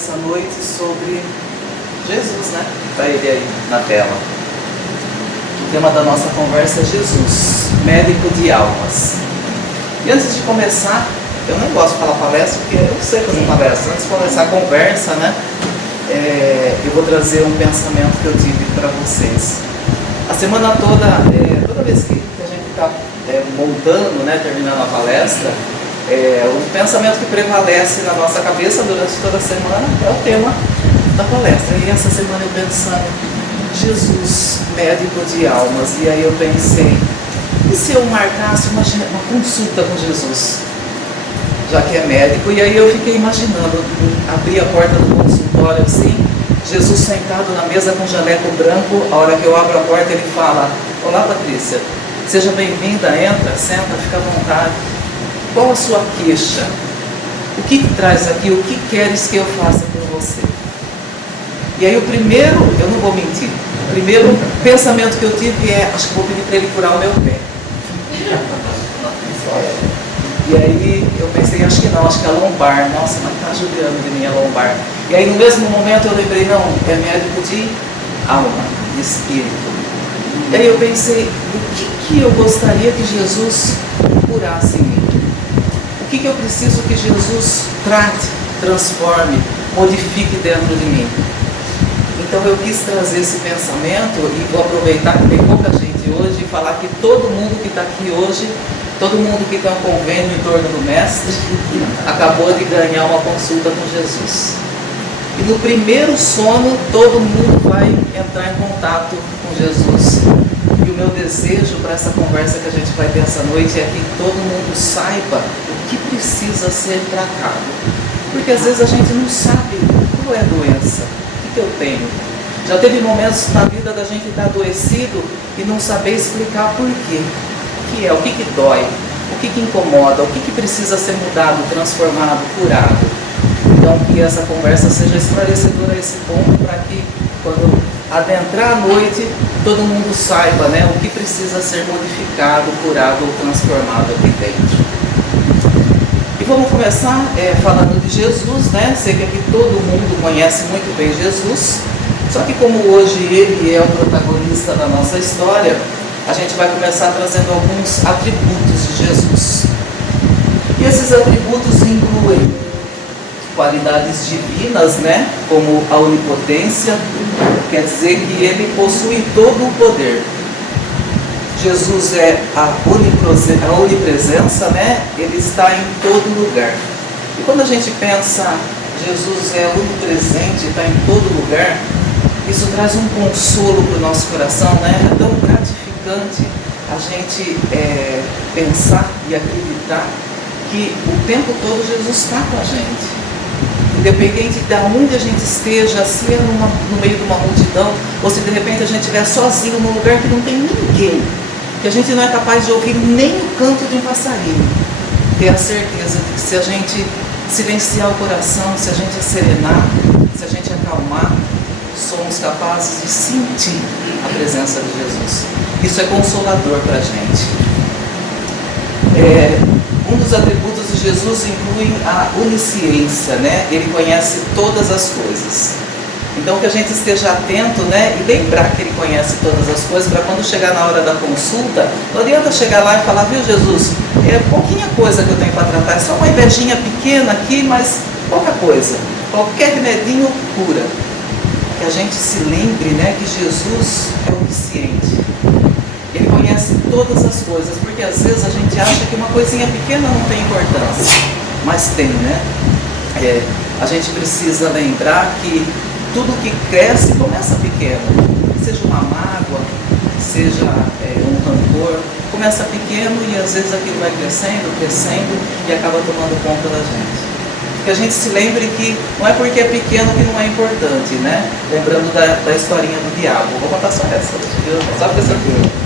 essa noite sobre Jesus, né? Está ele aí na tela. O tema da nossa conversa é Jesus, médico de almas. E antes de começar, eu não gosto de falar palestra porque eu não sei fazer palestra. Antes de começar a conversa, né? Eu vou trazer um pensamento que eu tive para vocês. A semana toda, toda vez que a gente está montando, né, terminando a palestra, o pensamento que prevalece na nossa cabeça durante toda a semana é o tema da palestra. E essa semana eu pensando, Jesus, médico de almas. E aí eu pensei, e se eu marcasse uma consulta com Jesus, já que é médico? E aí eu fiquei imaginando, abri a porta do consultório assim, Jesus sentado na mesa com jaleco branco. A hora que eu abro a porta ele fala: olá Patrícia, seja bem-vinda, entra, senta, fica à vontade. Qual a sua queixa? O que traz aqui? O que queres que eu faça por você? E aí o primeiro, eu não vou mentir, o primeiro pensamento que eu tive é: acho que vou pedir para ele curar o meu pé. E aí eu pensei, acho que não, acho que é a lombar. Nossa, mas está judiando de mim a lombar. E aí no mesmo momento eu lembrei, não, é médico de alma, de espírito. E aí eu pensei, o que eu gostaria que Jesus curasse em mim? O que eu preciso que Jesus trate, transforme, modifique dentro de mim? Então eu quis trazer esse pensamento e vou aproveitar que tem pouca gente hoje e falar que todo mundo que está aqui hoje, todo mundo que tem um convênio em torno do Mestre, acabou de ganhar uma consulta com Jesus. E no primeiro sono, todo mundo vai entrar em contato com Jesus. E o meu desejo para essa conversa que a gente vai ter essa noite é que todo mundo saiba o que precisa ser tratado. Porque às vezes a gente não sabe qual é a doença, o que eu tenho. Já teve momentos na vida da gente estar adoecido e não saber explicar por quê. O que é, o que dói, o que incomoda, o que precisa ser mudado, transformado, curado. Então que essa conversa seja esclarecedora a esse ponto, para que quando adentrar a noite, todo mundo saiba, né, o que precisa ser modificado, curado ou transformado aqui dentro. E vamos começar falando de Jesus, né? Sei que aqui todo mundo conhece muito bem Jesus, só que como hoje ele é o protagonista da nossa história, a gente vai começar trazendo alguns atributos de Jesus. E esses atributos incluem qualidades divinas, né? Como a onipotência, quer dizer que ele possui todo o poder. Jesus é a onipresença, né? Ele está em todo lugar. E quando a gente pensa, Jesus é onipresente, está em todo lugar, isso traz um consolo para o nosso coração, né? É tão gratificante a gente pensar e acreditar que o tempo todo Jesus está com a gente. Independente de onde a gente esteja, se é no meio de uma multidão, ou se de repente a gente estiver sozinho num lugar que não tem ninguém, que a gente não é capaz de ouvir nem o canto de um passarinho, ter a certeza de que se a gente silenciar o coração, se a gente serenar, se a gente acalmar, somos capazes de sentir a presença de Jesus. Isso é consolador para a gente. Um dos atributos de Jesus inclui a onisciência, né? Ele conhece todas as coisas. Então que a gente esteja atento, né? E lembrar que ele conhece todas as coisas, para quando chegar na hora da consulta, não adianta chegar lá e falar: viu Jesus, pouquinha coisa que eu tenho para tratar, é só uma invejinha pequena aqui, mas pouca coisa. Qualquer remedinho cura. Que a gente se lembre, né, que Jesus é onisciente. Ele conhece todas as coisas, porque às vezes a gente acha que uma coisinha pequena não tem importância, mas tem, né? A gente precisa lembrar que tudo que cresce começa pequeno, seja uma mágoa, seja um rancor, começa pequeno e às vezes aquilo vai crescendo e acaba tomando conta da gente. Que a gente se lembre que não é porque é pequeno que não é importante, né? Lembrando da historinha do diabo. Vou contar só essa, viu? Só para essa coisa.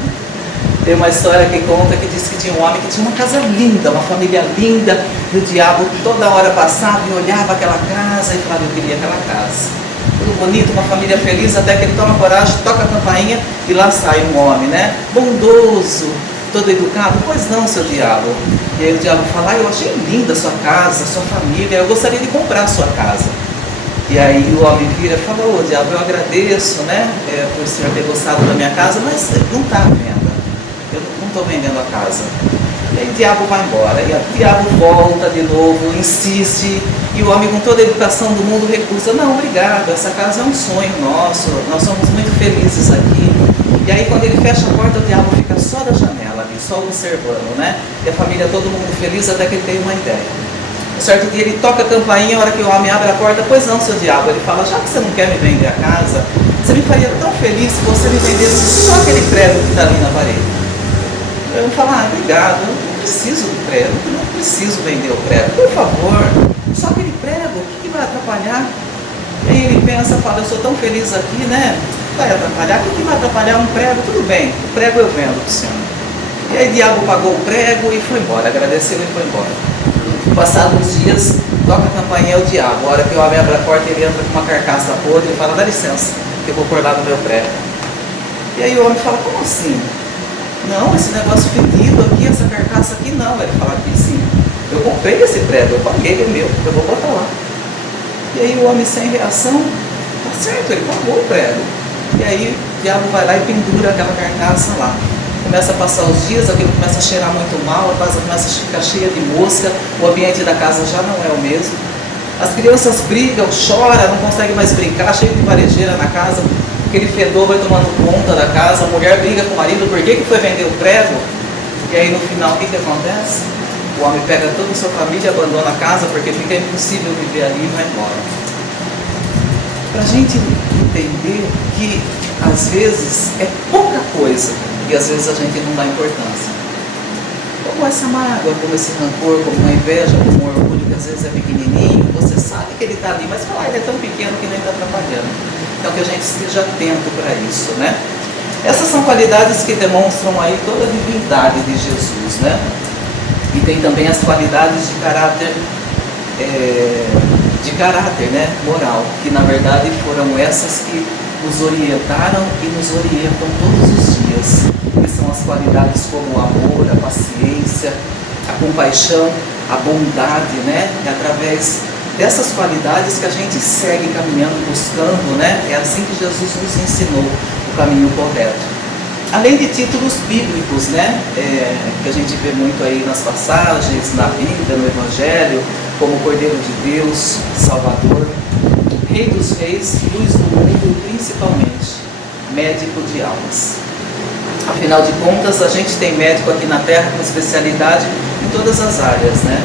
Tem uma história que conta que diz que tinha um homem que tinha uma casa linda, uma família linda, e o diabo toda hora passava e olhava aquela casa e falava: eu queria aquela casa. Tudo bonito, uma família feliz, até que ele toma coragem, toca a campainha e lá sai um homem, né? Bondoso, todo educado. Pois não, seu diabo. E aí o diabo fala: eu achei linda a sua casa, a sua família, eu gostaria de comprar a sua casa. E E aí o homem vira e fala: ô diabo, eu agradeço, né, por o senhor ter gostado da minha casa, mas não está à venda, eu não estou vendendo a casa. E aí o diabo vai embora, e o diabo volta de novo, insiste, e o homem, com toda a educação do mundo, recusa: não, obrigado, essa casa é um sonho nosso, nós somos muito felizes aqui. E aí quando ele fecha a porta, o diabo fica só da janela ali, só observando, né? E a família, todo mundo feliz, até que ele tem uma ideia. Um certo dia ele toca a campainha, a hora que o homem abre a porta: pois não, seu diabo. Ele fala: já que você não quer me vender a casa, você me faria tão feliz se você me vendesse só aquele prego que está ali na parede. Eu vou falar: obrigado, eu não preciso do prego, eu não preciso vender o prego, por favor, só aquele prego, o que vai atrapalhar? E aí ele pensa, fala: eu sou tão feliz aqui, né? Vai atrapalhar? O que vai atrapalhar um prego? Tudo bem, o prego eu vendo pro senhor. E aí o diabo pagou o prego e foi embora, agradeceu e foi embora. Passados uns dias, toca a campainha, é o diabo. A hora que o homem abre a porta, ele entra com uma carcaça podre e fala: dá licença, que eu vou pôr lá no meu prego. E aí o homem fala: como assim? Não, esse negócio fedido aqui, essa carcaça aqui não. Ele fala: aqui sim, eu comprei esse prego, eu paguei, ele é meu, eu vou botar lá. E aí o homem, sem reação: tá certo, ele pagou o prego. E aí o diabo vai lá e pendura aquela carcaça lá. Começa a passar os dias, aquilo começa a cheirar muito mal, a casa começa a ficar cheia de mosca, o ambiente da casa já não é o mesmo. As crianças brigam, choram, não conseguem mais brincar, cheio de varejeira na casa, aquele fedor vai tomando conta da casa, a mulher briga com o marido: por que foi vender o prego? E aí no final, o que acontece? O homem pega toda a sua família, abandona a casa, porque fica impossível viver ali e vai embora. Para a gente entender que às vezes é pouca coisa e às vezes a gente não dá importância. Como essa mágoa, como esse rancor, como uma inveja, como um orgulho que às vezes é pequenininho, você sabe que ele está ali, mas fala: ele é tão pequeno que nem está atrapalhando. Então que a gente esteja atento para isso, né? Essas são qualidades que demonstram aí toda a divindade de Jesus, né? E tem também as qualidades de caráter, né, moral, que na verdade foram essas que nos orientaram e nos orientam todos os dias, que são as qualidades como o amor, a paciência, a compaixão, a bondade, né? É através dessas qualidades que a gente segue caminhando, buscando, né? É assim que Jesus nos ensinou o caminho correto. Além de títulos bíblicos, né? Que a gente vê muito aí nas passagens, na Bíblia, no Evangelho, como Cordeiro de Deus, Salvador, Rei dos Reis, Luz do Mundo, principalmente médico de almas. Afinal de contas, a gente tem médico aqui na Terra com especialidade em todas as áreas, né?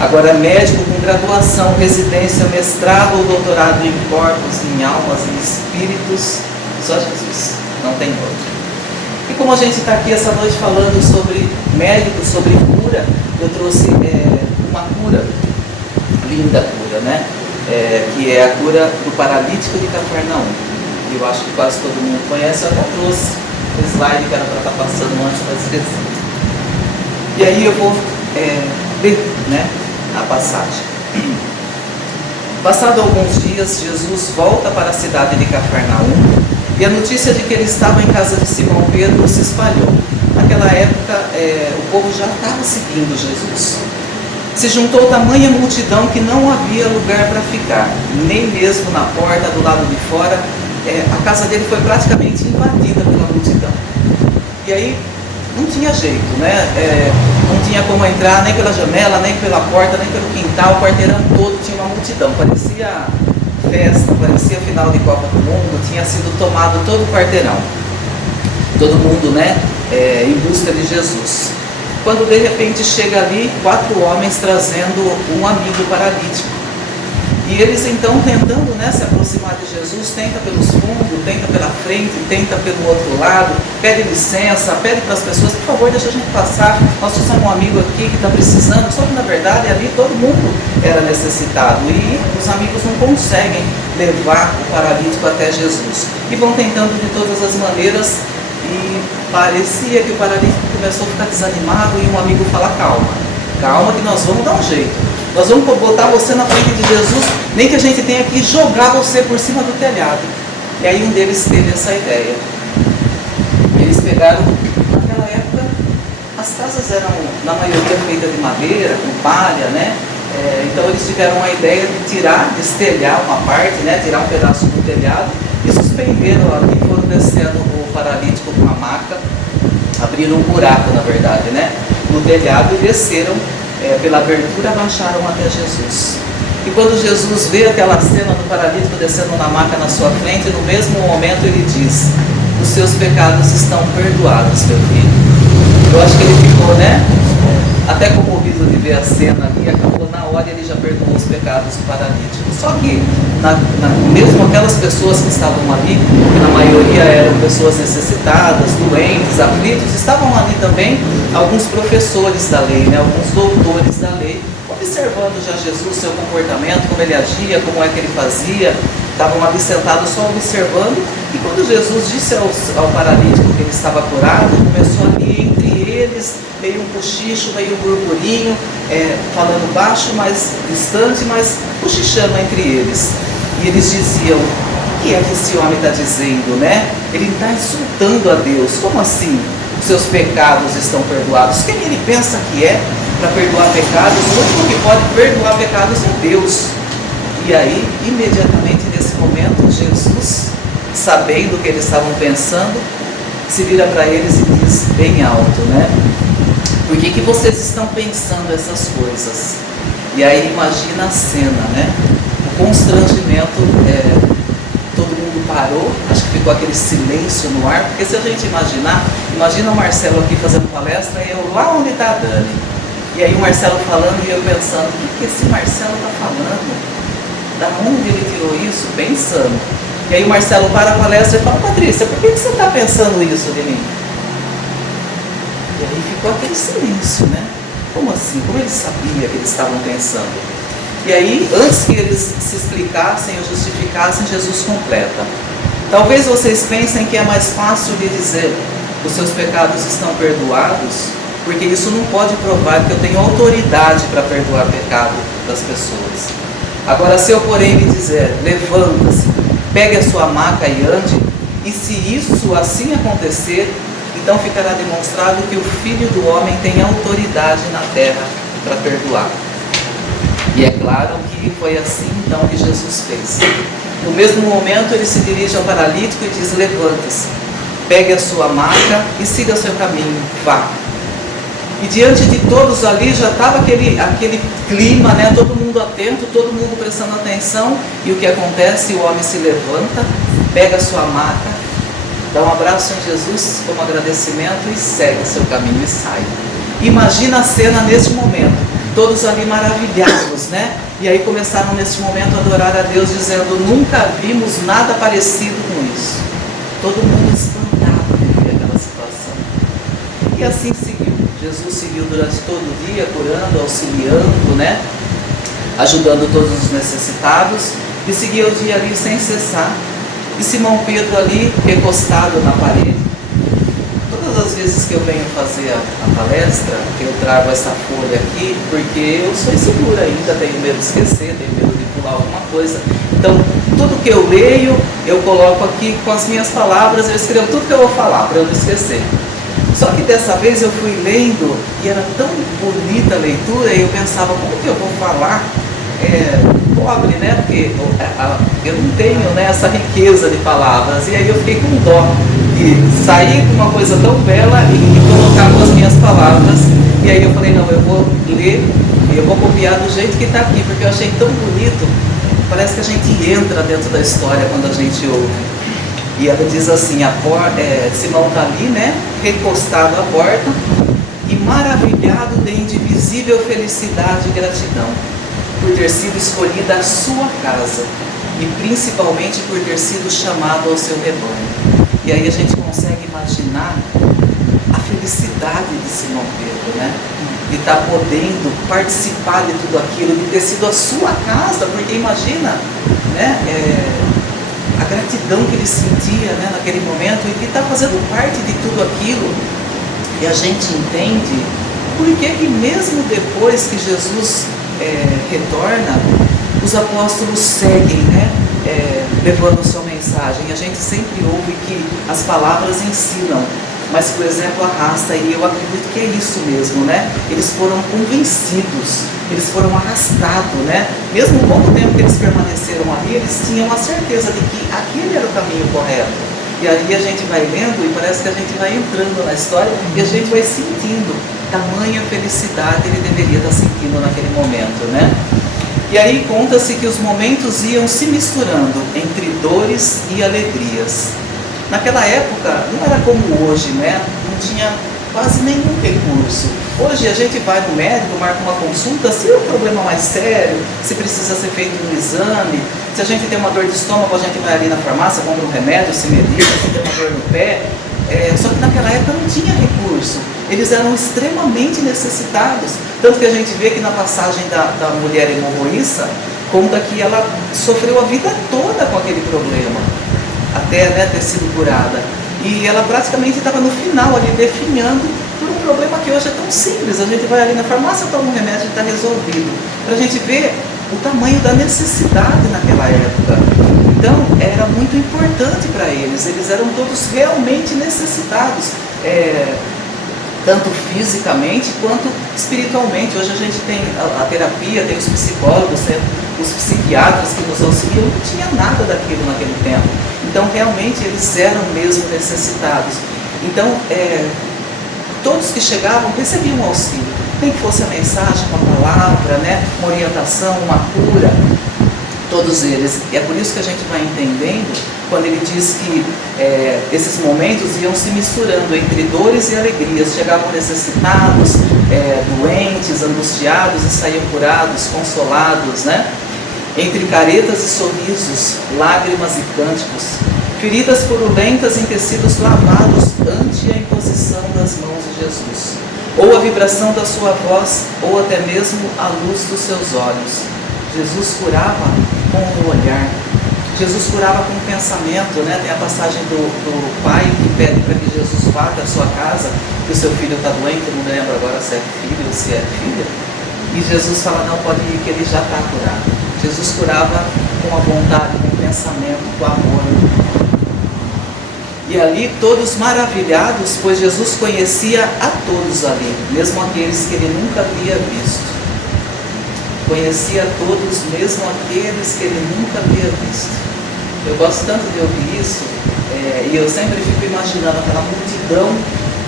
Agora, médico com graduação, residência, mestrado ou doutorado em corpos, em almas, em espíritos, só Jesus, não tem outro. E como a gente está aqui essa noite falando sobre médicos, sobre cura, eu trouxe uma cura, linda cura, né? Que é a cura do paralítico de Cafarnaum. Eu acho que quase todo mundo conhece, eu até trouxe o slide que era para estar passando antes da descrição. E aí eu vou ler, né, a passagem. Passado alguns dias, Jesus volta para a cidade de Cafarnaum e a notícia de que ele estava em casa de Simão Pedro se espalhou. Naquela época, o povo já estava seguindo Jesus. Se juntou tamanha multidão que não havia lugar para ficar, nem mesmo na porta do lado de fora. A casa dele foi praticamente invadida pela multidão. E aí não tinha jeito, né? Não tinha como entrar nem pela janela, nem pela porta, nem pelo quintal. O quarteirão todo tinha uma multidão. Parecia festa, parecia final de Copa do Mundo. Tinha sido tomado todo o quarteirão. Todo mundo, né? Em busca de Jesus. Quando de repente chega ali 4 homens trazendo um amigo paralítico. E eles então tentando, né, se aproximar de Jesus, tenta pelos fundos, tenta pela frente, tenta pelo outro lado, pede licença, pede para as pessoas: por favor, deixa a gente passar, nós somos um amigo aqui que está precisando. Só que na verdade ali todo mundo era necessitado e os amigos não conseguem levar o paralítico até Jesus. E vão tentando de todas as maneiras. E parecia que o paralítico começou a ficar desanimado e um amigo fala: calma, calma que nós vamos dar um jeito. Nós vamos botar você na frente de Jesus, nem que a gente tenha que jogar você por cima do telhado. E aí um deles teve essa ideia. Eles pegaram, naquela época, as casas eram na maioria feitas de madeira, com palha, né? Então eles tiveram a ideia de tirar, destelhar uma parte, né, tirar um pedaço do telhado e suspenderam ali, foram descendo o paralítico com uma maca, abriram um buraco, na verdade, né, no telhado e desceram pela abertura, abaixaram até Jesus. E quando Jesus vê aquela cena do paralítico descendo na maca na sua frente, no mesmo momento ele diz: os seus pecados estão perdoados, meu filho. Eu acho que ele ficou, né, até comovido de ver a cena ali, acabou na hora ele já perdoou os pecados do paralítico. Só que, mesmo aquelas pessoas que estavam ali, que na maioria eram pessoas necessitadas, doentes, aflitos, estavam ali também alguns professores da lei, né, alguns doutores da lei, observando já Jesus, seu comportamento, como ele agia, como é que ele fazia. Estavam ali sentados só observando, e quando Jesus disse ao paralítico que ele estava curado, começou ali entre eles, meio um cochicho, meio um burburinho, falando baixo, mais distante, mas cochichando entre eles. E eles diziam: o que é que esse homem está dizendo, né? Ele está insultando a Deus. Como assim? Os seus pecados estão perdoados. Quem ele pensa que é para perdoar pecados? O único que pode perdoar pecados é Deus. E aí, imediatamente nesse momento, Jesus, sabendo o que eles estavam pensando, se vira para eles e diz bem alto, né? Por que vocês estão pensando essas coisas? E aí imagina a cena, né? O constrangimento, todo mundo parou, acho que ficou aquele silêncio no ar, porque se a gente imagina o Marcelo aqui fazendo palestra e eu lá onde está a Dani. E aí o Marcelo falando e eu pensando: o que esse Marcelo está falando? Da onde ele tirou isso? Pensando. E aí o Marcelo para a palestra e fala: Patrícia, por que você está pensando isso de mim? E aí ficou aquele silêncio, né? Como assim? Como eles sabiam que eles estavam pensando? E aí, antes que eles se explicassem ou justificassem, Jesus completa: talvez vocês pensem que é mais fácil de dizer os seus pecados estão perdoados, porque isso não pode provar que eu tenho autoridade para perdoar pecado das pessoas. Agora, se eu porém lhe dizer: levanta-se, pegue a sua maca e ande, e se isso assim acontecer, então ficará demonstrado que o Filho do Homem tem autoridade na terra para perdoar. E é claro que foi assim então que Jesus fez. No mesmo momento ele se dirige ao paralítico e diz: levante-se, pegue a sua maca e siga seu caminho, vá. E diante de todos ali já estava aquele clima, né? Todo mundo atento, todo mundo prestando atenção. E o que acontece? O homem se levanta, pega a sua maca, dá um abraço em Jesus como agradecimento e segue seu caminho e sai. Imagina a cena neste momento, todos ali maravilhados, né? E aí começaram neste momento a adorar a Deus, dizendo: nunca vimos nada parecido com isso. Todo mundo espantado de ver aquela situação. E assim seguiu. Jesus seguiu durante todo o dia, curando, auxiliando, né? Ajudando todos os necessitados, e seguia o dia ali sem cessar. E Simão Pedro ali, recostado na parede. Todas as vezes que eu venho fazer a palestra, eu trago essa folha aqui, porque eu sou insegura ainda, tenho medo de esquecer, tenho medo de pular alguma coisa. Então, tudo que eu leio, eu coloco aqui com as minhas palavras, eu escrevo tudo que eu vou falar, para eu não esquecer. Só que dessa vez eu fui lendo e era tão bonita a leitura e eu pensava: como que eu vou falar pobre, né? Porque eu não tenho, né, essa riqueza de palavras. E aí eu fiquei com dó de sair com uma coisa tão bela e colocar com as minhas palavras. E aí eu falei: não, eu vou ler e eu vou copiar do jeito que está aqui, porque eu achei tão bonito. Parece que a gente entra dentro da história quando a gente ouve. E ela diz assim: Simão está ali, né, recostado à porta e maravilhado de indivisível felicidade e gratidão por ter sido escolhida a sua casa e principalmente por ter sido chamado ao seu rebanho. E aí a gente consegue imaginar a felicidade de Simão Pedro, né, de estar podendo participar de tudo aquilo, de ter sido a sua casa, porque imagina, né, a gratidão que ele sentia, né, naquele momento, e que está fazendo parte de tudo aquilo. E a gente entende por que mesmo depois que Jesus retorna, os apóstolos seguem, né, levando a sua mensagem. A gente sempre ouve que as palavras ensinam, mas que o exemplo arrasta, e eu acredito que é isso mesmo, né? Eles foram convencidos, eles foram arrastados, né? Mesmo o pouco tempo que eles permaneceram ali, eles tinham a certeza de que aquele era o caminho correto. E aí a gente vai lendo e parece que a gente vai entrando na história e a gente vai sentindo tamanha felicidade ele deveria estar sentindo naquele momento, né? E aí conta-se que os momentos iam se misturando entre dores e alegrias. Naquela época não era como hoje, né? Não tinha quase nenhum recurso. Hoje a gente vai no médico, marca uma consulta, se é um problema mais sério, se precisa ser feito um exame, se a gente tem uma dor de estômago, a gente vai ali na farmácia, compra um remédio, se medica, se tem uma dor no pé. Só que naquela época não tinha recurso. Eles eram extremamente necessitados. Tanto que a gente vê que na passagem da mulher hemorroíça, conta que ela sofreu a vida toda com aquele problema, até, né, ter sido curada. E ela praticamente estava no final ali, definhando por um problema que hoje é tão simples. A gente vai ali na farmácia, toma um remédio e está resolvido. Para a gente ver o tamanho da necessidade naquela época. Então, era muito importante para eles. Eles eram todos realmente necessitados, tanto fisicamente quanto espiritualmente. Hoje a gente tem a terapia, tem os psicólogos, tem os psiquiatras que nos auxiliam. Não tinha nada daquilo naquele tempo. Então, realmente, eles eram mesmo necessitados. Então, todos que chegavam recebiam um auxílio. Nem que fosse a mensagem, uma palavra, né, uma orientação, uma cura. Todos eles. E é por isso que a gente vai entendendo quando ele diz que esses momentos iam se misturando entre dores e alegrias. Chegavam necessitados, doentes, angustiados e saíam curados, consolados, né? Entre caretas e sorrisos, lágrimas e cânticos, feridas purulentas em tecidos lavados ante a imposição das mãos de Jesus, ou a vibração da sua voz, ou até mesmo a luz dos seus olhos. Jesus curava com o olhar, Jesus curava com o pensamento, né? Tem a passagem do pai que pede para que Jesus vá para a sua casa, que o seu filho está doente, eu não lembro agora se é filho ou se é filha, e Jesus fala, não, pode ir que ele já está curado. Jesus curava com a vontade, com o pensamento, com o amor. E ali todos maravilhados, pois Jesus conhecia a todos ali, mesmo aqueles que ele nunca havia visto. Conhecia a todos, mesmo aqueles que ele nunca havia visto. Eu gosto tanto de ouvir isso, e eu sempre fico imaginando aquela multidão.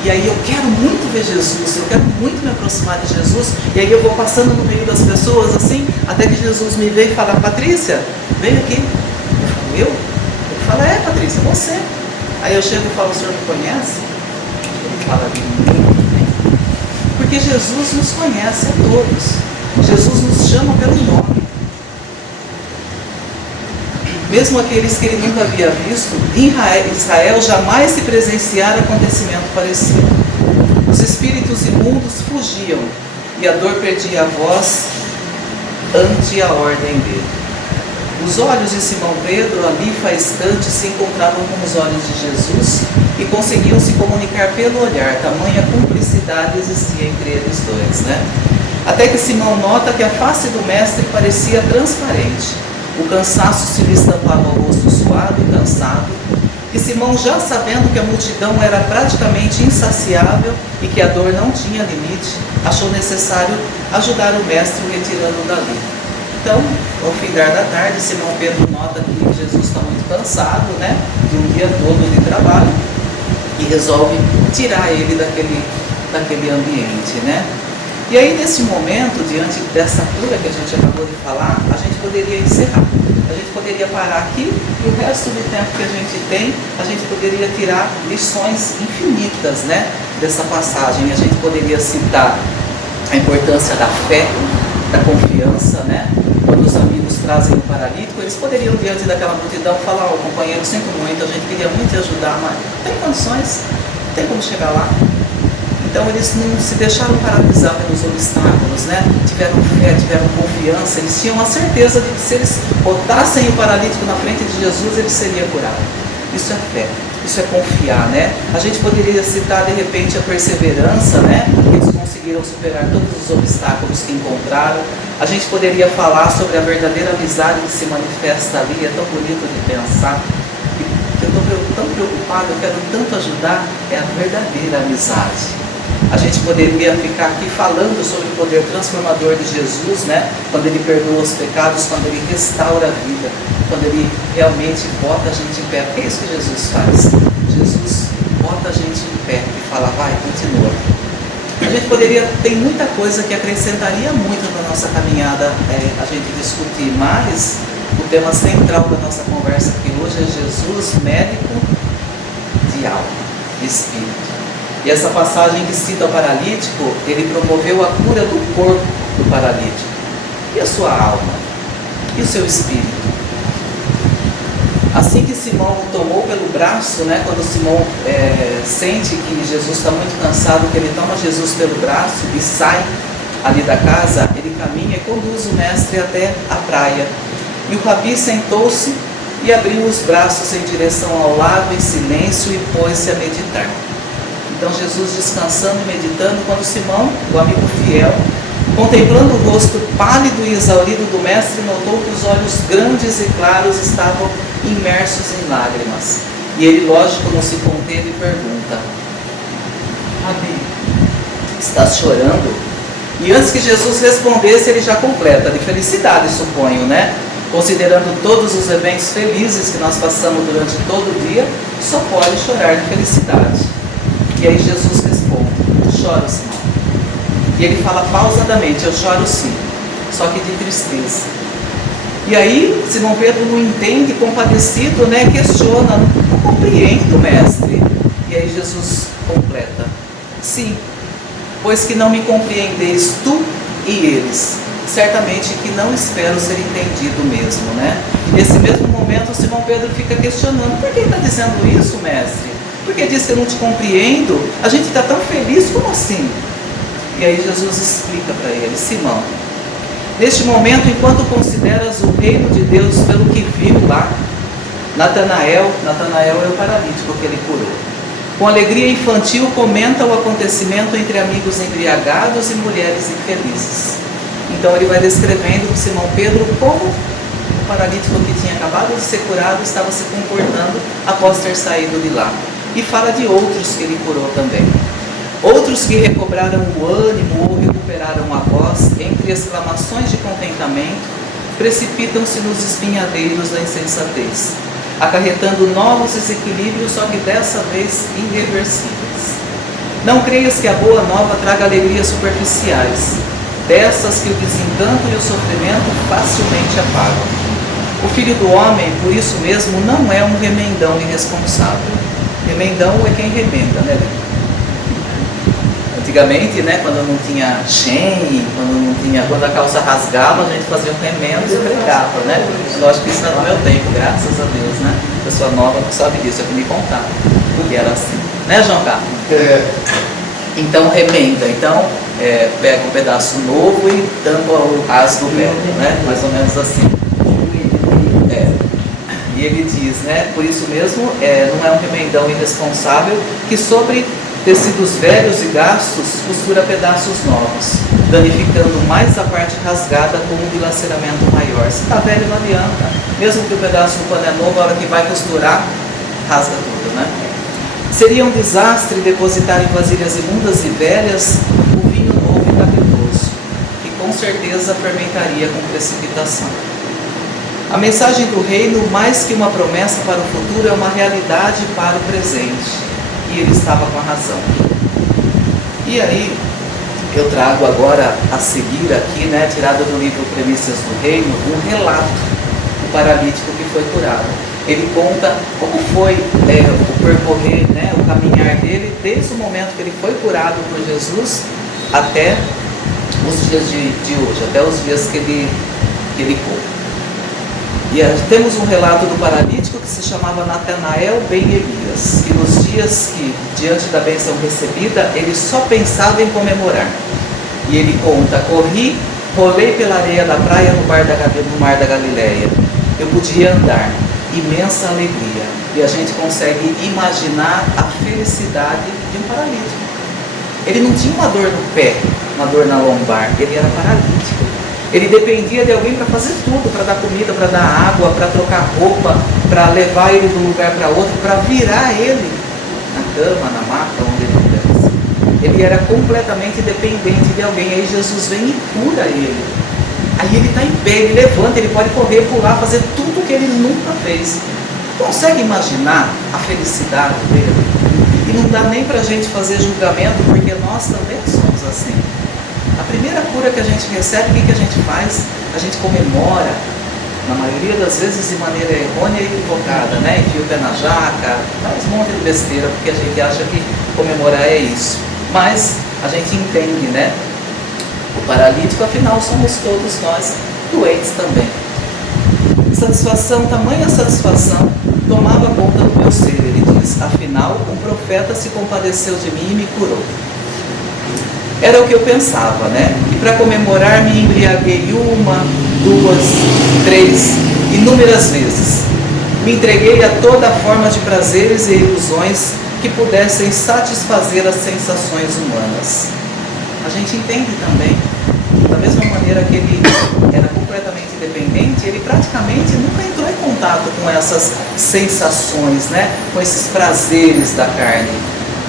E aí eu quero muito ver Jesus, eu quero muito me aproximar de Jesus. E aí eu vou passando no meio das pessoas assim, até que Jesus me vê e fala, Patrícia, vem aqui. Eu falo, eu? Ele fala, Patrícia, você. Aí eu chego e falo, o senhor me conhece? Ele fala, muito bem. Porque Jesus nos conhece a todos. Jesus nos chama pelo nome. Mesmo aqueles que ele nunca havia visto, em Israel jamais se presenciara acontecimento parecido. Os espíritos imundos fugiam e a dor perdia a voz ante a ordem dele. Os olhos de Simão Pedro, ali faiscante, se encontravam com os olhos de Jesus e conseguiam se comunicar pelo olhar. Tamanha cumplicidade existia entre eles dois, né? Até que Simão nota que a face do mestre parecia transparente. O cansaço se lhe estampava ao rosto suado e cansado, e Simão, já sabendo que a multidão era praticamente insaciável e que a dor não tinha limite, achou necessário ajudar o mestre retirando dali. Então, ao findar da tarde, Simão Pedro nota que Jesus está muito cansado, né, de um dia todo de trabalho, e resolve tirar ele daquele ambiente, né? E aí, nesse momento, diante dessa cura que a gente acabou de falar, a gente poderia encerrar. A gente poderia parar aqui e o resto do tempo que a gente tem, a gente poderia tirar lições infinitas, né, dessa passagem. A gente poderia citar a importância da fé, da confiança, né? Quando os amigos trazem o paralítico, eles poderiam, diante daquela multidão, falar, companheiro, sinto muito, a gente queria muito te ajudar, mas não tem condições, não tem como chegar lá. Então eles não se deixaram paralisar pelos obstáculos, né? Tiveram fé, tiveram confiança, eles tinham a certeza de que se eles botassem o paralítico na frente de Jesus, ele seria curado. Isso é fé, isso é confiar, né? A gente poderia citar de repente a perseverança, né? Que eles conseguiram superar todos os obstáculos que encontraram. A gente poderia falar sobre a verdadeira amizade que se manifesta ali, é tão bonito de pensar. Eu estou tão preocupado, eu quero tanto ajudar, é a verdadeira amizade. A gente poderia ficar aqui falando sobre o poder transformador de Jesus, né? Quando Ele perdoa os pecados, quando Ele restaura a vida, quando Ele realmente bota a gente em pé. Porque é isso que Jesus faz. Jesus bota a gente em pé e fala, vai, continua. A gente poderia, tem muita coisa que acrescentaria muito na nossa caminhada, a gente discutir, mas o tema central da nossa conversa aqui hoje é Jesus, médico de alma, de espírito. E essa passagem que cita o paralítico, ele promoveu a cura do corpo do paralítico. E a sua alma? E o seu espírito? Assim que Simão o tomou pelo braço, né, quando Simão sente que Jesus está muito cansado, que ele toma Jesus pelo braço e sai ali da casa, ele caminha e conduz o mestre até a praia. E o rabi sentou-se e abriu os braços em direção ao lago em silêncio e pôs-se a meditar. Então Jesus descansando e meditando, quando Simão, o amigo fiel, contemplando o rosto pálido e exaurido do mestre, notou que os olhos grandes e claros estavam imersos em lágrimas. E ele, lógico, não se conteve e pergunta, Rabi, estás chorando? E antes que Jesus respondesse, ele já completa, de felicidade, suponho, né? Considerando todos os eventos felizes que nós passamos durante todo o dia, só pode chorar de felicidade. E aí Jesus responde, choro, Simão. E ele fala pausadamente, eu choro sim, só que de tristeza. E aí Simão Pedro não entende, compadecido, né? Questiona, não compreendo, mestre. E aí Jesus completa, sim, pois que não me compreendeis tu e eles, certamente que não espero ser entendido mesmo, né? E nesse mesmo momento Simão Pedro fica questionando, por que ele está dizendo isso, mestre? Porque diz que eu não te compreendo, a gente está tão feliz, como assim? E aí Jesus explica para ele, Simão, neste momento, enquanto consideras o reino de Deus pelo que viu lá, Natanael é o paralítico que ele curou, com alegria infantil comenta o acontecimento entre amigos embriagados e mulheres infelizes. Então ele vai descrevendo para Simão Pedro como o paralítico que tinha acabado de ser curado estava se comportando após ter saído de lá. E fala de outros que ele curou também. Outros que recobraram o ânimo ou recuperaram a voz, entre exclamações de contentamento, precipitam-se nos espinhadeiros da insensatez, acarretando novos desequilíbrios, só que dessa vez irreversíveis. Não creias que a boa nova traga alegrias superficiais, dessas que o desencanto e o sofrimento facilmente apagam. O Filho do Homem, por isso mesmo, não é um remendão irresponsável. Remendão é quem remenda, né? Antigamente, né, quando não tinha chain, quando a calça rasgava, a gente fazia um remendo e pregava, né? Eu acho que isso não é do meu tempo, graças a Deus, né? Pessoa nova não sabe disso, é que me contaram, porque era assim. Né, João Carlos? Então, remenda. Então, pega um pedaço novo e tampa o rasgo velho, né? Mais ou menos assim. E ele diz, né? Por isso mesmo, não é um remendão irresponsável que sobre tecidos velhos e gastos costura pedaços novos, danificando mais a parte rasgada com um dilaceramento maior. Se está velho, não adianta. Mesmo que o pedaço do pano é novo, a hora que vai costurar, rasga tudo, né? Seria um desastre depositar em vasilhas imundas e velhas o vinho novo e caprichoso, que com certeza fermentaria com precipitação. A mensagem do reino, mais que uma promessa para o futuro, é uma realidade para o presente. E ele estava com a razão. E aí, eu trago agora a seguir aqui, né, tirado do livro Premissas do Reino, um relato do paralítico que foi curado. Ele conta como foi o percorrer, né, o caminhar dele, desde o momento que ele foi curado por Jesus até os dias de hoje, até os dias que ele ficou. E temos um relato do paralítico que se chamava Natanael ben Elias, e nos dias que, diante da bênção recebida, ele só pensava em comemorar. E ele conta, corri, rolei pela areia da praia no mar da Galileia. Eu podia andar, imensa alegria. E a gente consegue imaginar a felicidade de um paralítico. Ele não tinha uma dor no pé, uma dor na lombar, ele era paralítico. Ele dependia de alguém para fazer tudo, para dar comida, para dar água, para trocar roupa, para levar ele de um lugar para outro, para virar ele na cama, na maca, onde ele estivesse. Ele era completamente dependente de alguém. Aí Jesus vem e cura ele. Aí ele está em pé, ele levanta, ele pode correr, pular, fazer tudo o que ele nunca fez. Consegue imaginar a felicidade dele? E não dá nem para a gente fazer julgamento, porque nós também somos assim. A primeira cura que a gente recebe, o que a gente faz? A gente comemora, na maioria das vezes de maneira errônea e equivocada, né? Enfia o pé na jaca, faz um monte de besteira, porque a gente acha que comemorar é isso. Mas a gente entende, né? O paralítico, afinal, somos todos nós doentes também. Satisfação, tamanha satisfação, tomava conta do meu ser, ele diz. Afinal, um profeta se compadeceu de mim e me curou. Era o que eu pensava, né? E para comemorar me embriaguei 1, 2, 3, inúmeras vezes. Me entreguei a toda forma de prazeres e ilusões que pudessem satisfazer as sensações humanas. A gente entende também, da mesma maneira que ele era completamente dependente, ele praticamente nunca entrou em contato com essas sensações, né? Com esses prazeres da carne.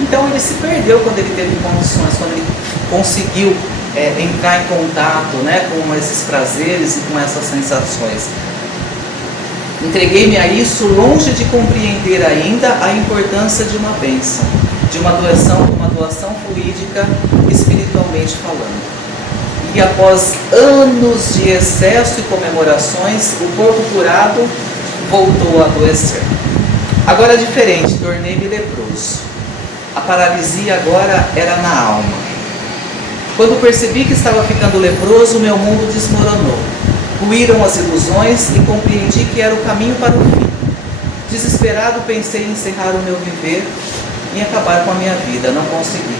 Então ele se perdeu quando ele teve condições, quando ele conseguiu entrar em contato, né, com esses prazeres e com essas sensações. Entreguei-me a isso longe de compreender ainda a importância de uma bênção, de uma doação fluídica espiritualmente falando. E após anos de excesso e comemorações, o corpo curado voltou a adoecer. Agora é diferente, tornei-me leproso. A paralisia agora era na alma. Quando percebi que estava ficando leproso, meu mundo desmoronou. Ruíram as ilusões e compreendi que era o caminho para o fim. Desesperado, pensei em encerrar o meu viver, em acabar com a minha vida. Não consegui.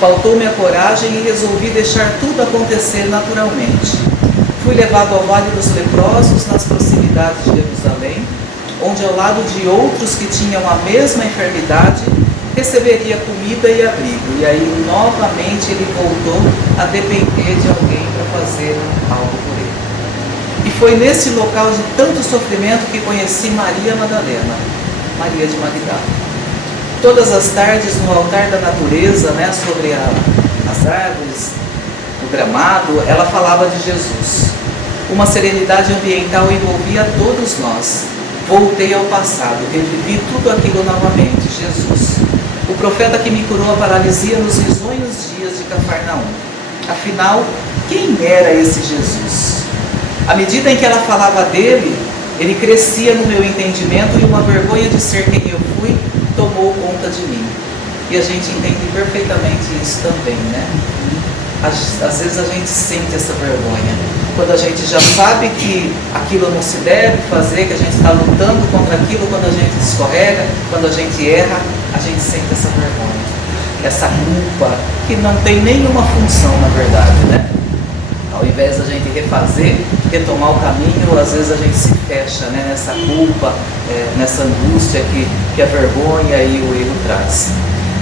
Faltou-me a coragem e resolvi deixar tudo acontecer naturalmente. Fui levado ao Vale dos Leprosos, nas proximidades de Jerusalém, onde ao lado de outros que tinham a mesma enfermidade, receberia comida e abrigo. E aí novamente ele voltou a depender de alguém para fazer algo por ele. E foi nesse local de tanto sofrimento que conheci Maria Madalena, Maria de Magdala. Todas as tardes no altar da natureza, né, sobre as árvores, o gramado, ela falava de Jesus. Uma serenidade ambiental envolvia todos nós. Voltei ao passado, revivi tudo aquilo novamente, Jesus. O profeta que me curou a paralisia nos risonhos dias de Cafarnaum. Afinal, quem era esse Jesus? À medida em que ela falava dele, ele crescia no meu entendimento e uma vergonha de ser quem eu fui tomou conta de mim. E a gente entende perfeitamente isso também, né? Às vezes a gente sente essa vergonha. Quando a gente já sabe que aquilo não se deve fazer, que a gente está lutando contra aquilo, quando a gente escorrega, quando a gente erra, a gente sente essa vergonha, essa culpa, que não tem nenhuma função na verdade, né? Ao invés da gente refazer, retomar o caminho, às vezes a gente se fecha, né, nessa culpa, nessa angústia que a vergonha e o erro traz.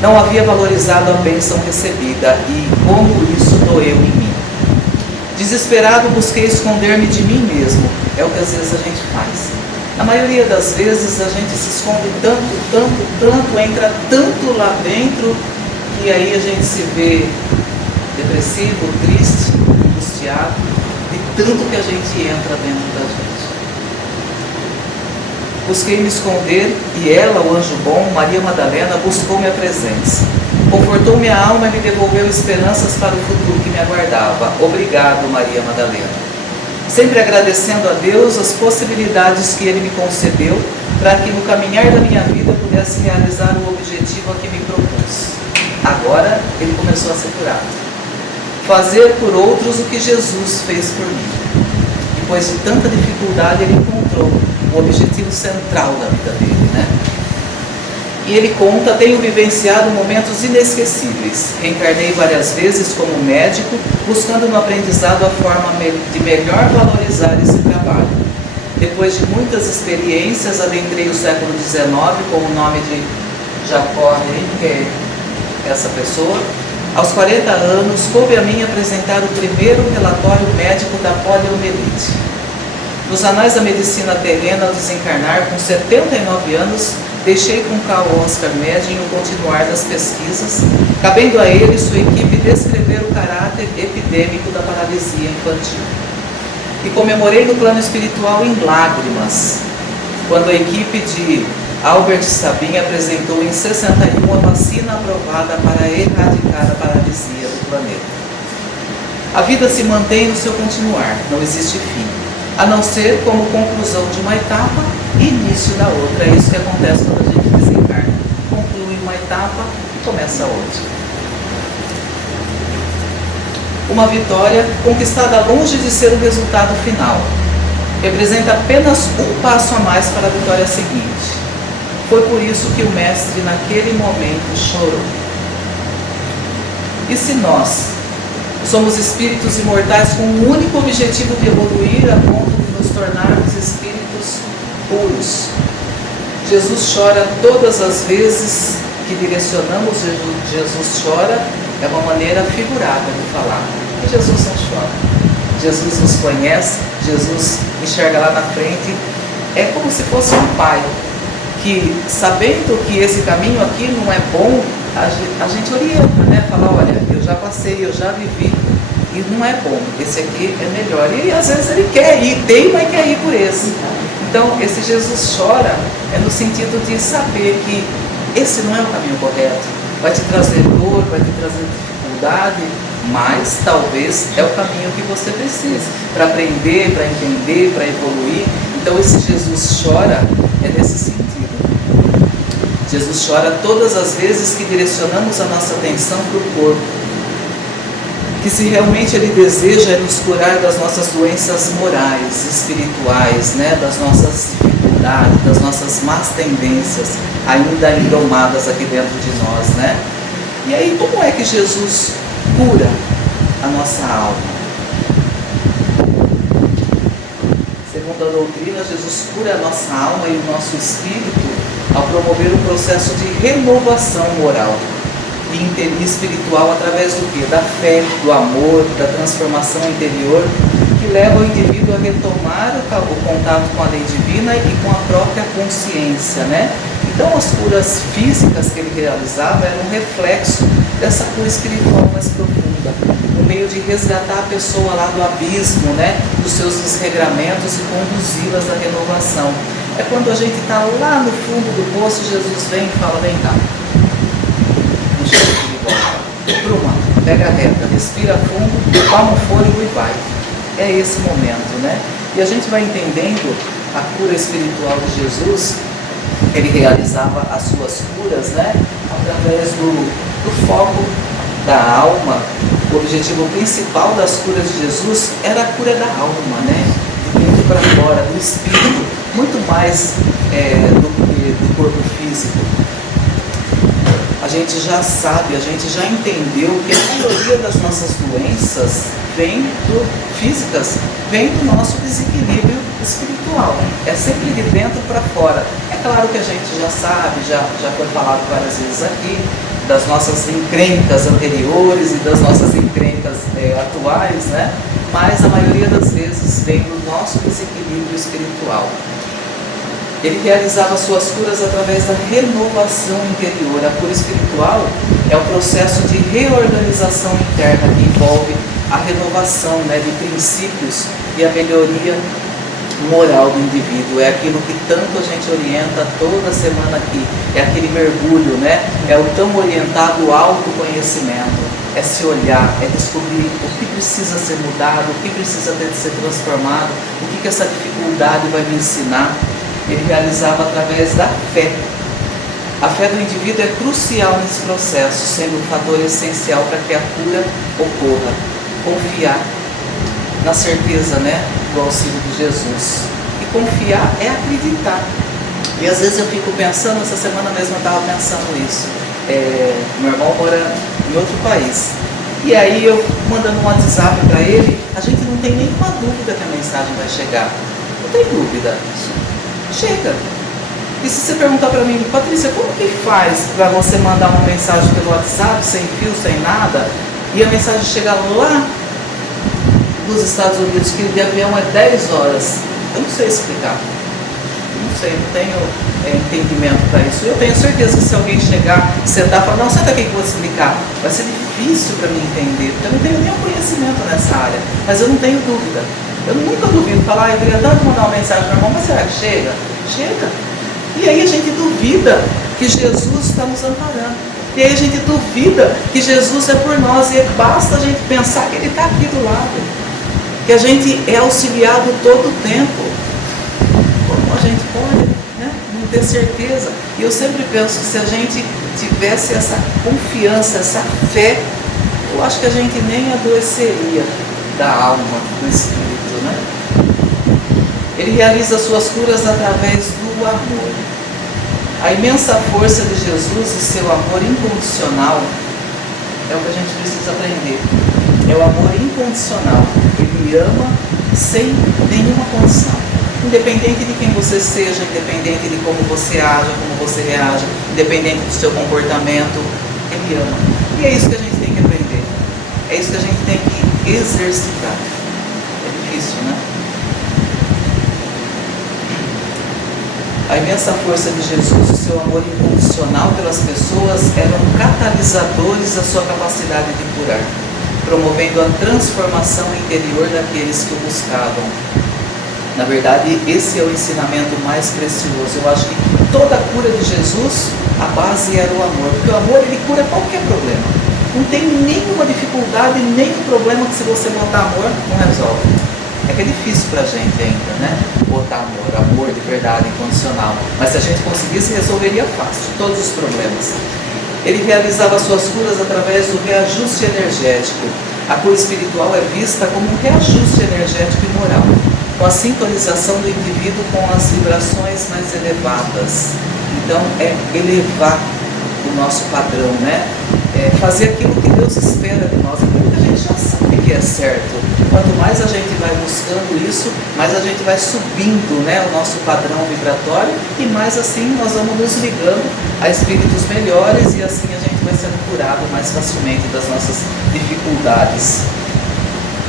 Não havia valorizado a bênção recebida e como isso doeu em mim. Desesperado, busquei esconder-me de mim mesmo. É o que às vezes a gente faz. Na maioria das vezes a gente se esconde tanto, entra tanto lá dentro, que aí a gente se vê depressivo, triste, angustiado, de tanto que a gente entra dentro da gente. Busquei me esconder e ela, o anjo bom, Maria Madalena, buscou minha presença. Confortou minha alma e me devolveu esperanças para o futuro que me aguardava. Obrigado, Maria Madalena. Sempre agradecendo a Deus as possibilidades que Ele me concedeu para que no caminhar da minha vida pudesse realizar o objetivo a que me propus. Agora ele começou a ser curado. Fazer por outros o que Jesus fez por mim. Depois de tanta dificuldade, ele encontrou o objetivo central da vida dele, né? E ele conta: tenho vivenciado momentos inesquecíveis. Reencarnei várias vezes como médico, buscando no aprendizado a forma de melhor valorizar esse trabalho. Depois de muitas experiências, adentrei o século XIX com o nome de Jacó Henrique, essa pessoa. Aos 40 anos, coube a mim apresentar o primeiro relatório médico da poliomielite. Nos anais da medicina terrena, ao desencarnar, com 79 anos, deixei com Carl Oscar Medin o continuar das pesquisas, cabendo a ele e sua equipe descrever o caráter epidêmico da paralisia infantil. E comemorei no plano espiritual em lágrimas, quando a equipe de Albert Sabin apresentou em 61 a vacina aprovada para erradicar a paralisia do planeta. A vida se mantém no seu continuar, não existe fim, a não ser como conclusão de uma etapa e início da outra. É isso que acontece quando a gente desencarna. Conclui uma etapa e começa outra. Uma vitória conquistada longe de ser o resultado final. Representa apenas um passo a mais para a vitória seguinte. Foi por isso que o Mestre, naquele momento, chorou. E se nós somos espíritos imortais com o único objetivo de evoluir a ponto de nos tornarmos espíritos puros, Jesus chora todas as vezes que direcionamos. Jesus chora é uma maneira figurada de falar. E Jesus não chora. Jesus nos conhece, Jesus enxerga lá na frente. É como se fosse um pai que, sabendo que esse caminho aqui não é bom, a gente orienta, né? Fala, olha, eu já passei, eu já vivi e não é bom, esse aqui é melhor. E às vezes ele quer ir, teima e quer ir por esse. Então, esse Jesus chora é no sentido de saber que esse não é o caminho correto. Vai te trazer dor, vai te trazer dificuldade, mas talvez é o caminho que você precisa para aprender, para entender, para evoluir. Então, esse Jesus chora é nesse sentido. Jesus chora todas as vezes que direcionamos a nossa atenção para o corpo, que se realmente Ele deseja é nos curar das nossas doenças morais, espirituais, né? Das nossas dificuldades, das nossas más tendências, ainda indomadas aqui dentro de nós, né? E aí, como é que Jesus cura a nossa alma? Segundo a doutrina, Jesus cura a nossa alma e o nosso espírito ao promover um processo de renovação moral e espiritual através do quê? Da fé, do amor, da transformação interior, que leva o indivíduo a retomar o contato com a lei divina e com a própria consciência, né? Então, as curas físicas que ele realizava eram um reflexo dessa cura espiritual mais profunda, no meio de resgatar a pessoa lá do abismo, né? Dos seus desregramentos e conduzi-las à renovação. É quando a gente está lá no fundo do poço, Jesus vem e fala, vem cá, enxerga de volta, bruma, pega reta, respira fundo, toma um fôlego e vai. É esse momento, né? E a gente vai entendendo a cura espiritual de Jesus. Ele realizava as suas curas, né? Através do foco da alma. O objetivo principal das curas de Jesus era a cura da alma, né? De dentro para fora, do espírito, muito mais do que do corpo físico. A gente já sabe, a gente já entendeu que a maioria das nossas doenças físicas vem do nosso desequilíbrio espiritual. É sempre de dentro para fora. É claro que a gente já sabe, já foi falado várias vezes aqui, das nossas encrencas anteriores e das nossas encrencas atuais, né? Mas a maioria das vezes vem do nosso desequilíbrio espiritual. Ele realizava suas curas através da renovação interior. A cura espiritual é o processo de reorganização interna que envolve a renovação, né, de princípios e a melhoria moral do indivíduo. É aquilo que tanto a gente orienta toda semana aqui. É aquele mergulho, né? É o tão orientado autoconhecimento. É se olhar, é descobrir o que precisa ser mudado, o que precisa ter de ser transformado, o que essa dificuldade vai me ensinar. Ele realizava através da fé. A fé do indivíduo é crucial nesse processo, sendo um fator essencial para que a cura ocorra. Confiar na certeza, né, do auxílio de Jesus. E confiar é acreditar. E às vezes eu fico pensando, essa semana mesmo eu estava pensando isso. Meu irmão mora em outro país. E aí eu mandando um WhatsApp para ele, a gente não tem nenhuma dúvida que a mensagem vai chegar. Não tem dúvida. Chega. E se você perguntar para mim, Patrícia, como que faz para você mandar uma mensagem pelo WhatsApp, sem fio, sem nada, e a mensagem chegar lá dos Estados Unidos, que de avião é 10 horas, Eu não sei explicar. Não sei, não tenho entendimento para isso. Eu tenho certeza que se alguém chegar, sentar e falar, não, senta aqui que eu vou te explicar, vai ser difícil para mim entender, porque eu não tenho nenhum conhecimento nessa área. Mas eu não tenho dúvida. Eu nunca duvido falar, eu queria tanto mandar uma mensagem para o irmão, mas será que chega? Chega. E aí a gente duvida que Jesus está nos amparando. E aí a gente duvida que Jesus é por nós. E basta a gente pensar que Ele está aqui do lado. Que a gente é auxiliado todo o tempo. Como a gente pode, né, não ter certeza? E eu sempre penso que se a gente tivesse essa confiança, essa fé, eu acho que a gente nem adoeceria da alma, do espírito, né? Ele realiza suas curas através do amor. A imensa força de Jesus e seu amor incondicional é o que a gente precisa aprender. É o amor incondicional. Ele ama sem nenhuma condição. Independente de quem você seja, independente de como você age, como você reage, independente do seu comportamento, Ele ama. E é isso que a gente tem que aprender. É isso que a gente tem que exercitar. É difícil, né? A imensa força de Jesus e seu amor incondicional pelas pessoas eram catalisadores da sua capacidade de curar, promovendo a transformação interior daqueles que o buscavam. Na verdade, esse é o ensinamento mais precioso. Eu acho que toda a cura de Jesus, a base era o amor, porque o amor ele cura qualquer problema. Não tem nenhuma dificuldade, nenhum problema que se você botar amor, não resolve. É que é difícil para a gente ainda, né? Botar amor de verdade, incondicional. Mas se a gente conseguisse, resolveria fácil todos os problemas. Ele realizava suas curas através do reajuste energético. A cura espiritual é vista como um reajuste energético e moral, com a sintonização do indivíduo com as vibrações mais elevadas. Então, é elevar o nosso padrão, né? É fazer aquilo que Deus espera de nós, aquilo que a gente já sabe que é certo. Quanto mais a gente vai buscando isso, mais a gente vai subindo, né, o nosso padrão vibratório e mais assim nós vamos nos ligando a espíritos melhores e assim a gente vai sendo curado mais facilmente das nossas dificuldades.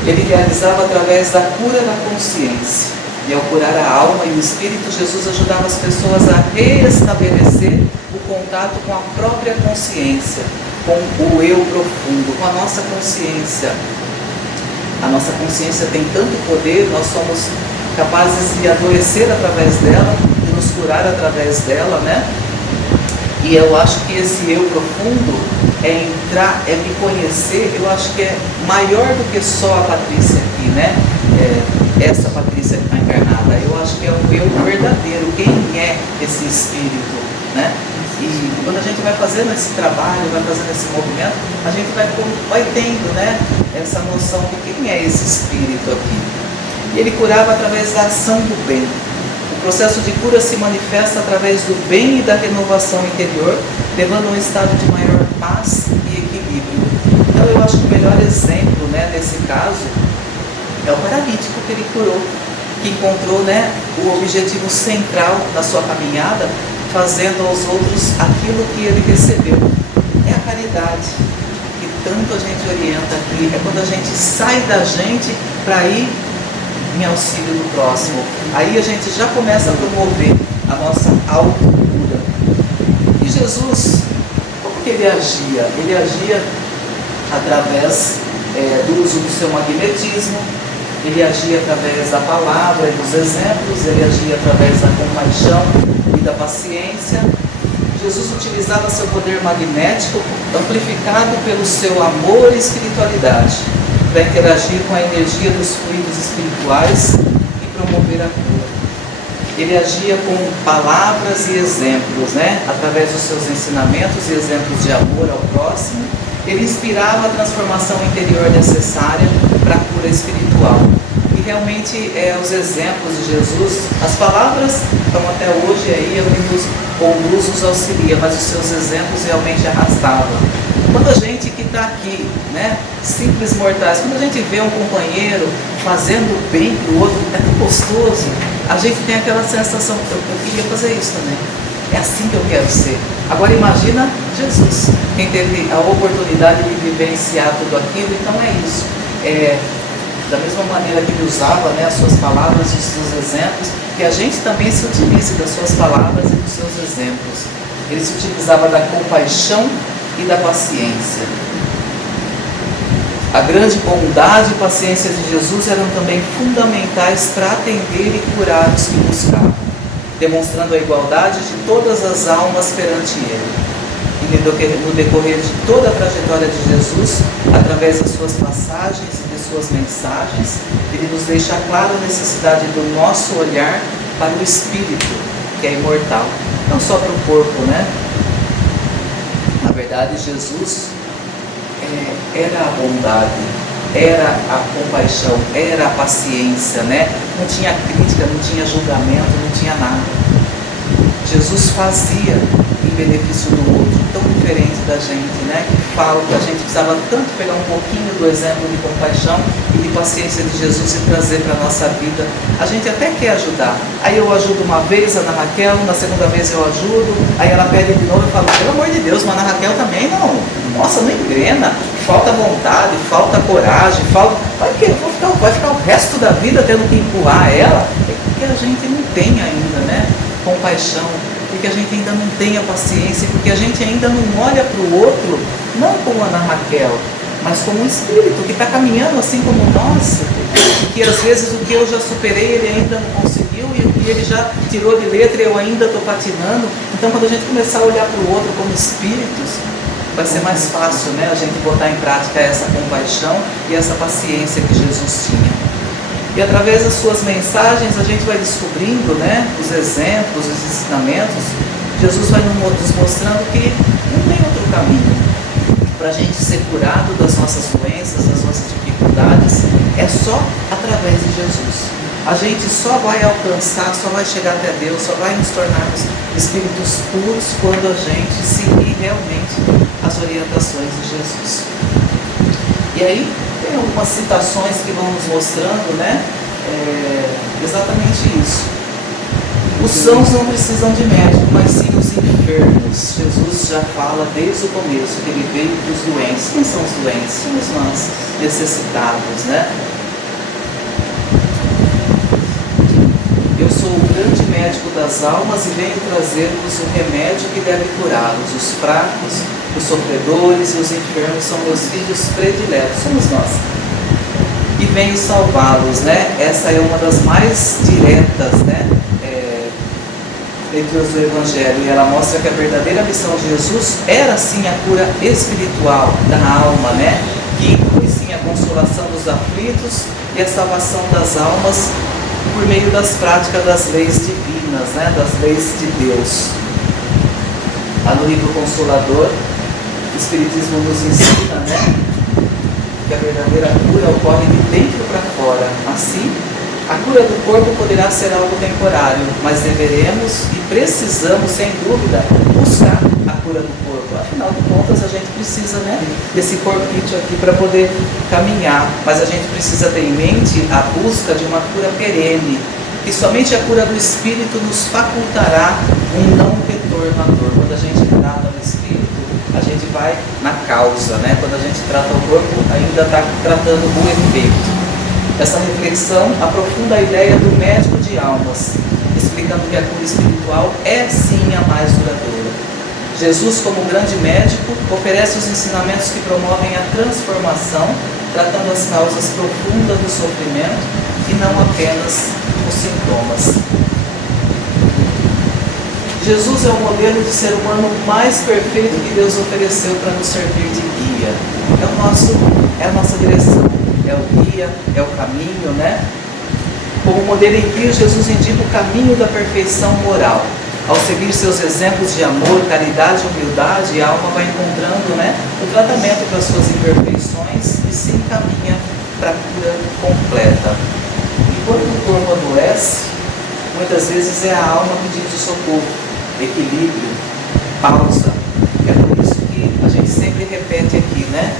Ele realizava através da cura da consciência. E ao curar a alma e o espírito, Jesus ajudava as pessoas a reestabelecer o contato com a própria consciência, com o eu profundo, com a nossa consciência. A nossa consciência tem tanto poder, nós somos capazes de adoecer através dela, de nos curar através dela, né? E eu acho que esse eu profundo é entrar, é me conhecer, eu acho que é maior do que só a Patrícia aqui, né? Essa Patrícia que está encarnada, eu acho que é o eu verdadeiro, quem é esse espírito, né? E quando a gente vai fazendo esse trabalho, vai fazendo esse movimento, a gente vai tendo, né, essa noção de quem é esse espírito aqui. E ele curava através da ação do bem. O processo de cura se manifesta através do bem e da renovação interior, levando a um estado de maior paz e equilíbrio. Então eu acho que o melhor exemplo, né, nesse caso é o paralítico que ele curou, que encontrou, né, o objetivo central da sua caminhada, fazendo aos outros aquilo que ele recebeu. É a caridade, que tanto a gente orienta aqui, é quando a gente sai da gente para ir em auxílio do próximo. Aí a gente já começa a promover a nossa autocura. E Jesus, como que ele agia? Ele agia através do uso do seu magnetismo, ele agia através da palavra e dos exemplos, ele agia através da compaixão e da paciência. Jesus utilizava seu poder magnético, amplificado pelo seu amor e espiritualidade, para interagir com a energia dos fluidos espirituais e promover a cura. Ele agia com palavras e exemplos, né? Através dos seus ensinamentos e exemplos de amor ao próximo, ele inspirava a transformação interior necessária para a cura espiritual. E realmente os exemplos de Jesus, as palavras estão até hoje aí, ou luz nos auxilia, mas os seus exemplos realmente arrastavam. Quando a gente que está aqui, né, simples mortais, quando a gente vê um companheiro fazendo bem para o outro, é tão gostoso, a gente tem aquela sensação, eu queria fazer isso também, é assim que eu quero ser. Agora imagina Jesus, quem teve a oportunidade de vivenciar tudo aquilo, então é isso. Da mesma maneira que ele usava, né, as suas palavras e os seus exemplos, que a gente também se utilize das suas palavras e dos seus exemplos. Ele se utilizava da compaixão e da paciência. A grande bondade e paciência de Jesus eram também fundamentais para atender e curar os que buscavam, demonstrando a igualdade de todas as almas perante Ele. E no decorrer de toda a trajetória de Jesus, através das suas passagens e de suas mensagens, Ele nos deixa claro a necessidade do nosso olhar para o Espírito, que é imortal, não só para o corpo, né? Na verdade, Jesus era a bondade, era a compaixão, era a paciência, né? Não tinha crítica, não tinha julgamento, não tinha nada. Jesus fazia em benefício do outro, tão diferente da gente, né? Que fala que a gente precisava tanto pegar um pouquinho do exemplo de compaixão e de paciência de Jesus e trazer para a nossa vida. A gente até quer ajudar. Aí eu ajudo uma vez a Ana Raquel, na segunda vez eu ajudo, aí ela pede de novo, eu falo, pelo amor de Deus, mas a Ana Raquel também não. Nossa, não engrena, falta vontade, falta coragem, vai ficar o resto da vida tendo que empurrar ela. É porque a gente não tem ainda, né? Compaixão, porque a gente ainda não tem a paciência, porque a gente ainda não olha para o outro, não como Ana Raquel, mas como um espírito que está caminhando assim como nós, e que às vezes o que eu já superei ele ainda não conseguiu, e o que ele já tirou de letra eu ainda estou patinando. Então quando a gente começar a olhar para o outro como espíritos, vai ser mais fácil, né, a gente botar em prática essa compaixão e essa paciência que Jesus tinha. E através das suas mensagens a gente vai descobrindo, né, os exemplos, os ensinamentos. Jesus vai nos mostrando que não tem outro caminho para a gente ser curado das nossas doenças, das nossas dificuldades, é só através de Jesus. A gente só vai alcançar, só vai chegar até Deus, só vai nos tornarmos espíritos puros quando a gente seguir realmente as orientações de Jesus. E aí tem algumas citações que vão nos mostrando, né, exatamente isso. Os sãos não precisam de médico, mas sim os enfermos. Jesus já fala desde o começo que ele veio para os doentes. Quem são os doentes? Somos nós, necessitados, né? Eu sou o grande médico das almas e venho trazer-vos o remédio que deve curá-los. Os fracos, os sofredores e os enfermos são meus filhos prediletos, somos nós. E venho salvá-los, né? Essa é uma das mais diretas, né, entre os do Evangelho. E ela mostra que a verdadeira missão de Jesus era sim a cura espiritual da alma, né? Que inclui sim a consolação dos aflitos e a salvação das almas por meio das práticas das leis divinas, né? Das leis de Deus. No livro Consolador, o Espiritismo nos ensina, né, que a verdadeira cura ocorre de dentro para fora. Assim, a cura do corpo poderá ser algo temporário, mas deveremos e precisamos, sem dúvida, buscar a cura do corpo. Afinal de contas, a gente precisa, né, desse corpinho aqui para poder caminhar, mas a gente precisa ter em mente a busca de uma cura perene, e somente a cura do espírito nos facultará um não retorno à dor. Quando a gente trata o espírito, a gente vai na causa, né? Quando a gente trata o corpo, ainda está tratando o efeito. Essa reflexão aprofunda a ideia do médico de almas, explicando que a cura espiritual é sim a mais duradoura. Jesus, como grande médico, oferece os ensinamentos que promovem a transformação, tratando as causas profundas do sofrimento e não apenas os sintomas. Jesus é o modelo de ser humano mais perfeito que Deus ofereceu para nos servir de guia. É a nossa direção, é o guia, é o caminho, né? Como modelo em Cristo, Jesus indica o caminho da perfeição moral. Ao seguir seus exemplos de amor, caridade e humildade, a alma vai encontrando, né, o tratamento para suas imperfeições e se encaminha para a cura completa. E quando o corpo adoece, muitas vezes é a alma pedindo socorro, equilíbrio, pausa. É por isso que a gente sempre repete aqui, né?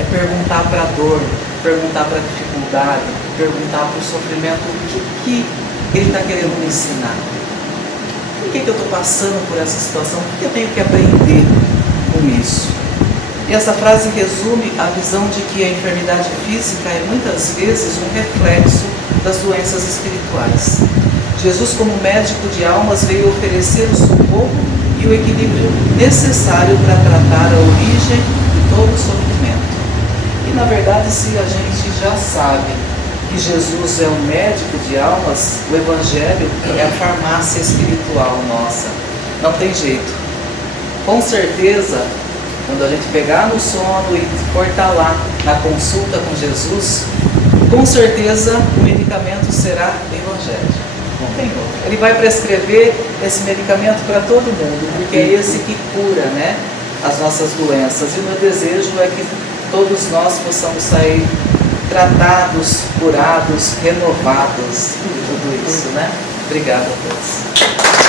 É perguntar para a dor, perguntar para a dificuldade, perguntar para o sofrimento o que ele está querendo me ensinar. Por que eu estou passando por essa situação? O que eu tenho que aprender com isso? E essa frase resume a visão de que a enfermidade física é muitas vezes um reflexo das doenças espirituais. Jesus, como médico de almas, veio oferecer o socorro e o equilíbrio necessário para tratar a origem de todo o sofrimento. E na verdade, se a gente já sabe que Jesus é o médico de almas, o Evangelho é a farmácia espiritual nossa. Não tem jeito. Com certeza, quando a gente pegar no sono e for estar lá na consulta com Jesus, com certeza o medicamento será o Evangelho. Não tem outro. Ele vai prescrever esse medicamento para todo mundo, porque é esse que cura, né, as nossas doenças. E o meu desejo é que todos nós possamos sair tratados, curados, renovados de tudo isso, né? Obrigada a todos.